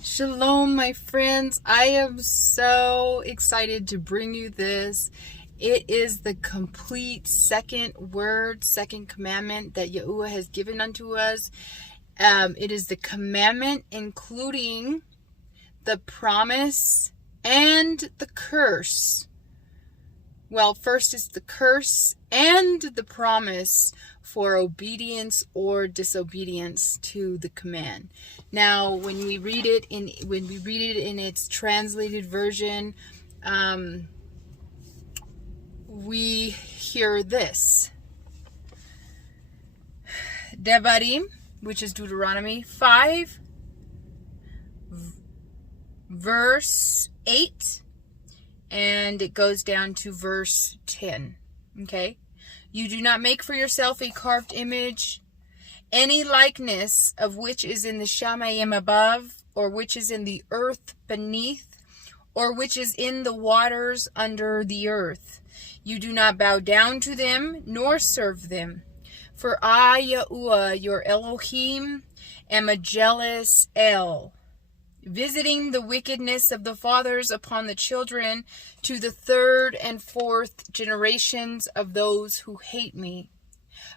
Shalom, my friends. I am so excited to bring you this. It is the complete second commandment that YHWH has given unto us. It is the commandment including the promise and the curse. Well, first is the curse and the promise for obedience or disobedience to the command. Now, when we read it in its translated version, we hear this: Devarim, which is Deuteronomy 5, verse 8. And it goes down to verse 10. Okay? You do not make for yourself a carved image, any likeness of which is in the Shamayim above, or which is in the earth beneath, or which is in the waters under the earth. You do not bow down to them, nor serve them. For I, YHWH, your Elohim, am a jealous El, visiting the wickedness of the fathers upon the children to the third and fourth generations of those who hate me,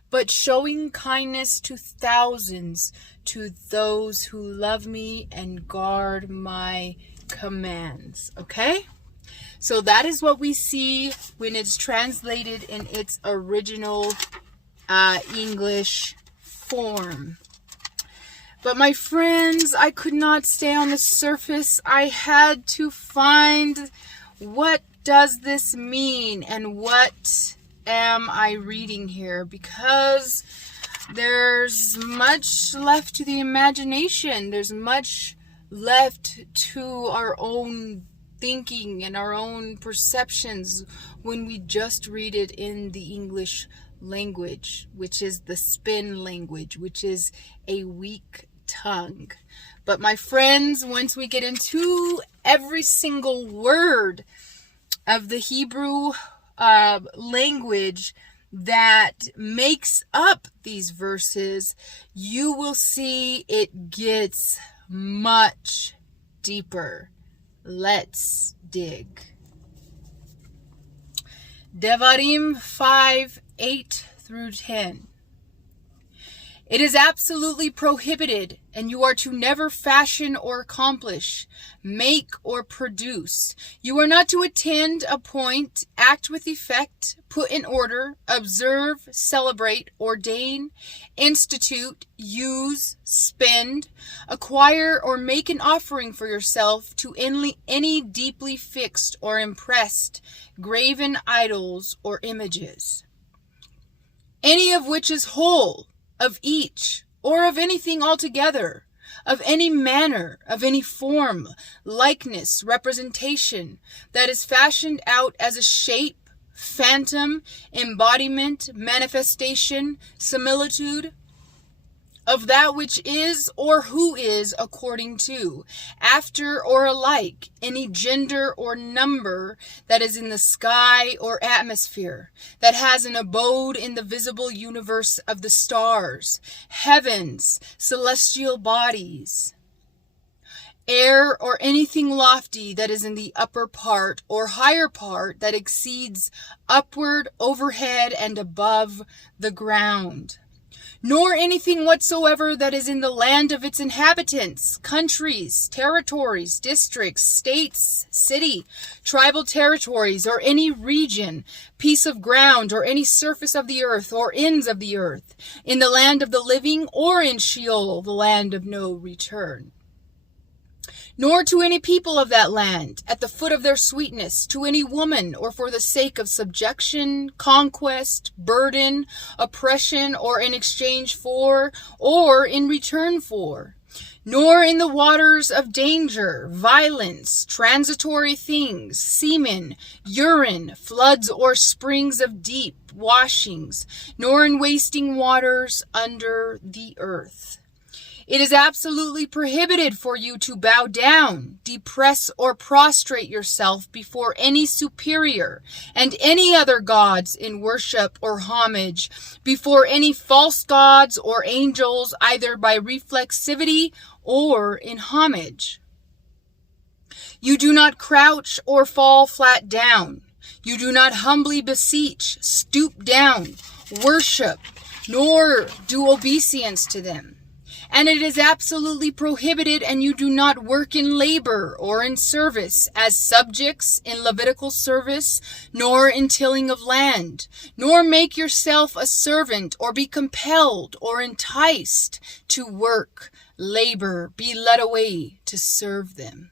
but showing kindness to thousands, to those who love me and guard my commands. Okay? So that is what we see when it's translated in its original English form. But my friends, I could not stay on the surface. I had to find, what does this mean and what am I reading here? Because there's much left to the imagination. There's much left to our own thinking and our own perceptions when we just read it in the English language, which is the spin language, which is a weak tongue. But my friends, once we get into every single word of the Hebrew language that makes up these verses, you will see it gets much deeper. Let's dig. Devarim 5, 8 through 10. It is absolutely prohibited, and you are to never fashion or accomplish, make or produce. You are not to attend, appoint, act with effect, put in order, observe, celebrate, ordain, institute, use, spend, acquire, or make an offering for yourself to any deeply fixed or impressed graven idols or images, any of which is whole, of each, or of anything altogether, of any manner, of any form, likeness, representation, that is fashioned out as a shape, phantom, embodiment, manifestation, similitude, of that which is or who is according to, after or alike, any gender or number that is in the sky or atmosphere, that has an abode in the visible universe of the stars, heavens, celestial bodies, air, or anything lofty that is in the upper part or higher part that exceeds upward, overhead, and above the ground, nor anything whatsoever that is in the land of its inhabitants, countries, territories, districts, states, city, tribal territories, or any region, piece of ground, or any surface of the earth, or ends of the earth, in the land of the living, or in Sheol, the land of no return. Nor to any people of that land, at the foot of their sweetness, to any woman, or for the sake of subjection, conquest, burden, oppression, or in exchange for, or in return for. Nor in the waters of danger, violence, transitory things, semen, urine, floods or springs of deep washings, nor in wasting waters under the earth. It is absolutely prohibited for you to bow down, depress, or prostrate yourself before any superior and any other gods in worship or homage, before any false gods or angels, either by reflexivity or in homage. You do not crouch or fall flat down. You do not humbly beseech, stoop down, worship, nor do obeisance to them. And it is absolutely prohibited, and you do not work in labor or in service as subjects in Levitical service, nor in tilling of land, nor make yourself a servant or be compelled or enticed to work, labor, be led away to serve them,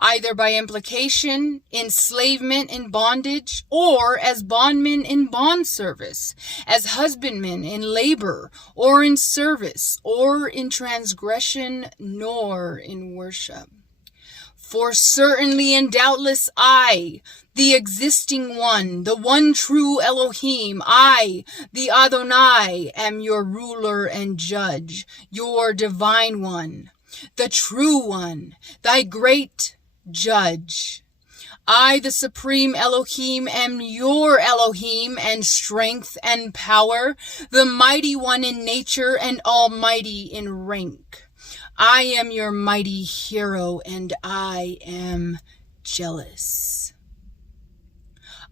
either by implication, enslavement in bondage, or as bondmen in bond service, as husbandmen in labor, or in service, or in transgression, nor in worship. For certainly and doubtless I, the existing one, the one true Elohim, I, the Adonai, am your ruler and judge, your divine one, the true one, thy great judge. I, the supreme Elohim, am your Elohim and strength and power, the mighty one in nature and almighty in rank. I am your mighty hero, and I am jealous.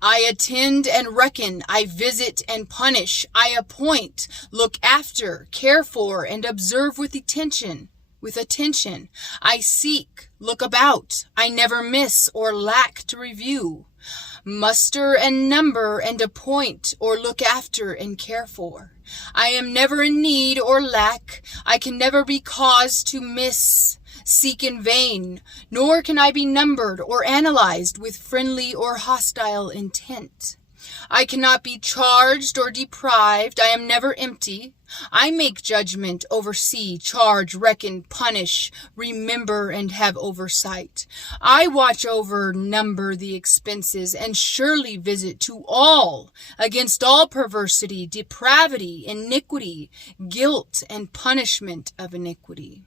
I attend and reckon, I visit and punish, I appoint, look after, care for, and observe with attention. I seek, look about, I never miss or lack to review, muster and number and appoint or look after and care for. I am never in need or lack, I can never be caused to miss, seek in vain, nor can I be numbered or analyzed with friendly or hostile intent. I cannot be charged or deprived, I am never empty. I make judgment, oversee, charge, reckon, punish, remember, and have oversight. I watch over, number the expenses, and surely visit to all, against all perversity, depravity, iniquity, guilt, and punishment of iniquity.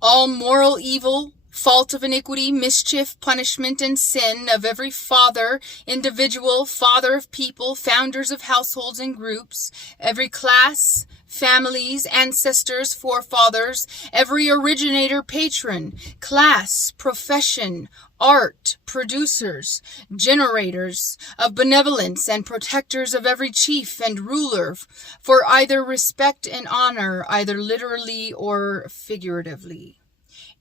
All moral evil, fault of iniquity, mischief, punishment, and sin of every father, individual, father of people, founders of households and groups, every class, families, ancestors, forefathers, every originator, patron, class, profession, art, producers, generators of benevolence, and protectors of every chief and ruler, for either respect and honor, either literally or figuratively.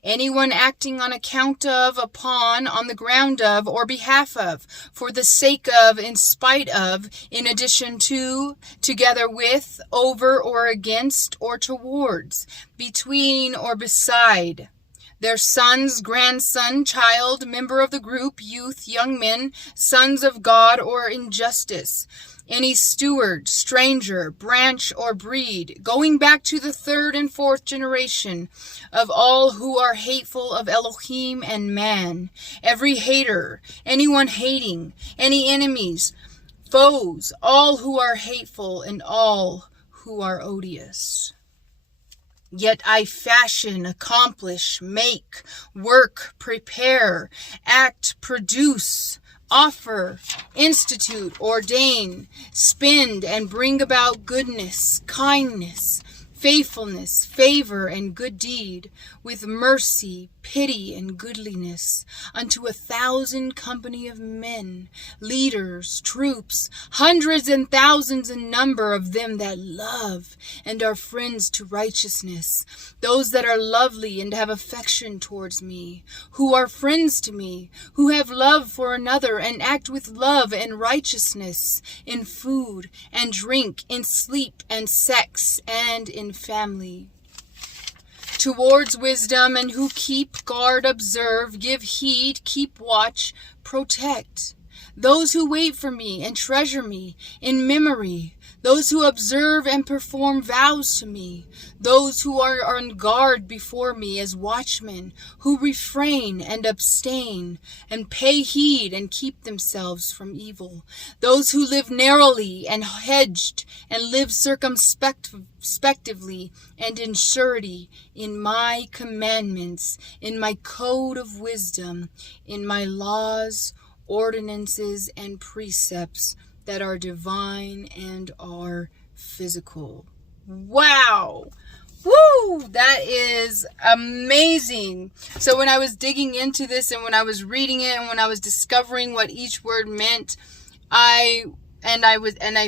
Anyone acting on account of, upon, on the ground of, or behalf of, for the sake of, in spite of, in addition to, together with, over or against, or towards, between or beside, their sons, grandson, child, member of the group, youth, young men, sons of God, or injustice, any steward, stranger, branch, or breed, going back to the third and fourth generation of all who are hateful of Elohim and man, every hater, anyone hating, any enemies, foes, all who are hateful, and all who are odious. Yet I fashion, accomplish, make, work, prepare, act, produce, offer, institute, ordain, spend, and bring about goodness, kindness, faithfulness, favor, and good deed, with mercy, pity, and goodliness, unto 1,000 company of men, leaders, troops, hundreds and thousands in number of them that love and are friends to righteousness, those that are lovely and have affection towards me, who are friends to me, who have love for another and act with love and righteousness in food and drink, in sleep and sex, and in family. Towards wisdom, and who keep guard, observe, give heed, keep watch, protect. Those who wait for me and treasure me in memory, those who observe and perform vows to me, those who are on guard before me as watchmen, who refrain and abstain, and pay heed and keep themselves from evil, those who live narrowly and hedged, and live circumspectively and in surety, in my commandments, in my code of wisdom, in my laws, ordinances, and precepts that are divine and are physical. Wow! Woo! That is amazing. So when I was digging into this and when I was reading it and when I was discovering what each word meant, I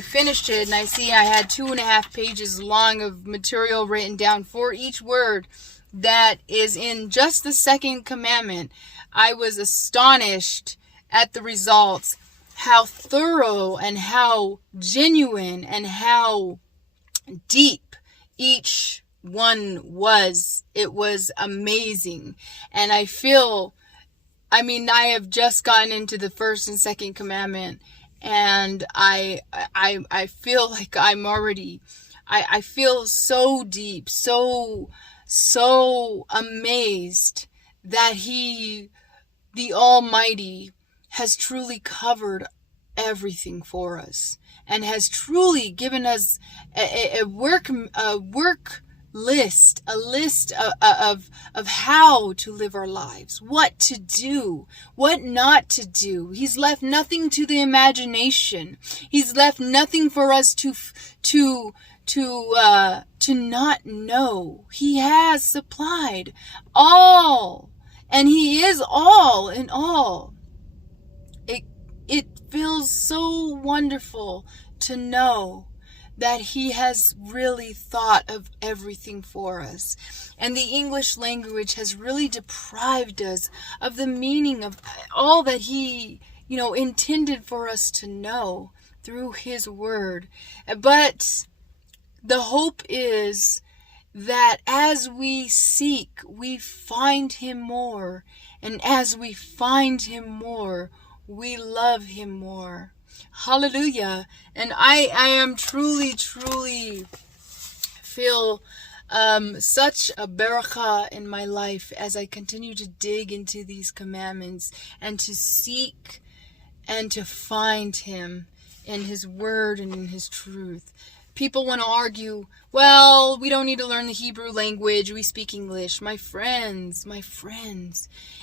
finished it, and I see I had 2.5 pages long of material written down for each word that is in just the second commandment. I was astonished at the results, how thorough and how genuine and how deep each one was. It was amazing. And I have just gotten into the first and second commandment, and I feel like I feel so deep, so amazed that the Almighty, has truly covered everything for us and has truly given us a work list, a list of how to live our lives, what to do, what not to do. He's left nothing to the imagination. He's left nothing for us to not know. He has supplied all, and He is all in all. It feels so wonderful to know that He has really thought of everything for us. And the English language has really deprived us of the meaning of all that He, intended for us to know through His Word. But the hope is that as we seek, we find Him more. And as we find Him more, we love Him more. Hallelujah. And I am truly feel such a barakah in my life as I continue to dig into these commandments and to seek and to find Him in His Word and in His truth. People want to argue, well, we don't need to learn the Hebrew language, we speak English. My friends,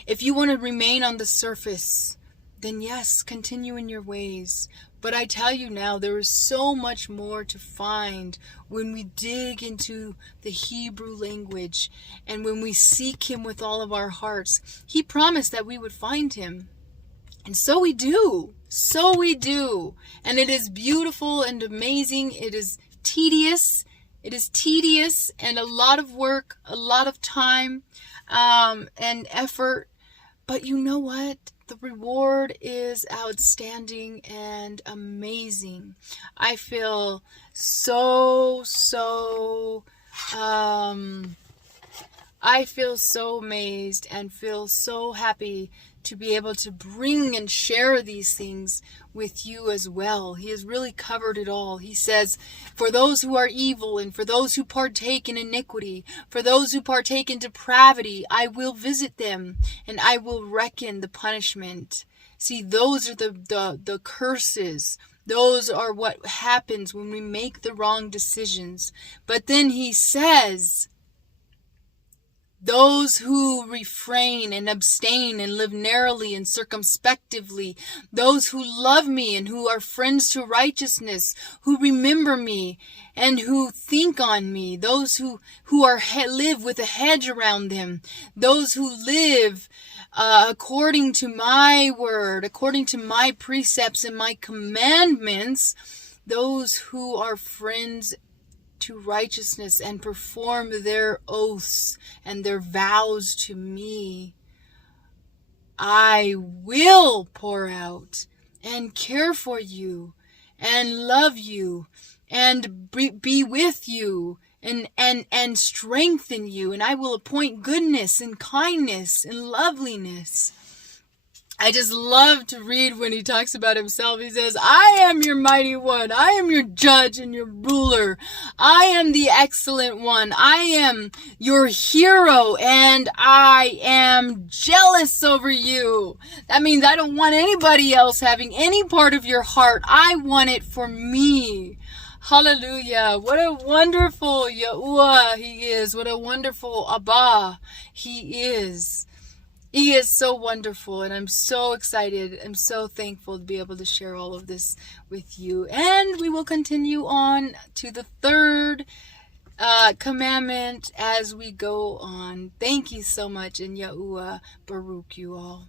if you want to remain on the surface, then yes, continue in your ways. But I tell you now, there is so much more to find when we dig into the Hebrew language and when we seek Him with all of our hearts. He promised that we would find Him. And so we do. And it is beautiful and amazing. It is tedious. And a lot of work, a lot of time, and effort. But you know what? The reward is outstanding and amazing. I feel so amazed and feel so happy to be able to bring and share these things with you as well. He has really covered it all. He says, for those who are evil and for those who partake in iniquity, for those who partake in depravity, I will visit them and I will reckon the punishment. See, those are the curses. Those are what happens when we make the wrong decisions. But then he says, those who refrain and abstain and live narrowly and circumspectively, those who love me and who are friends to righteousness, who remember me and who think on me, those who live with a hedge around them, those who live according to my word, according to my precepts and my commandments, those who are friends to righteousness and perform their oaths and their vows to me, I will pour out and care for you and love you and be with you and strengthen you, and I will appoint goodness and kindness and loveliness. I just love to read when he talks about himself. He says, I am your mighty one. I am your judge and your ruler. I am the excellent one. I am your hero, and I am jealous over you. That means I don't want anybody else having any part of your heart. I want it for me. Hallelujah. What a wonderful Yahuwah He is. What a wonderful Abba He is. He is so wonderful, and I'm so excited. I'm so thankful to be able to share all of this with you. And we will continue on to the third commandment as we go on. Thank you so much, and Yahuwah Baruk you all.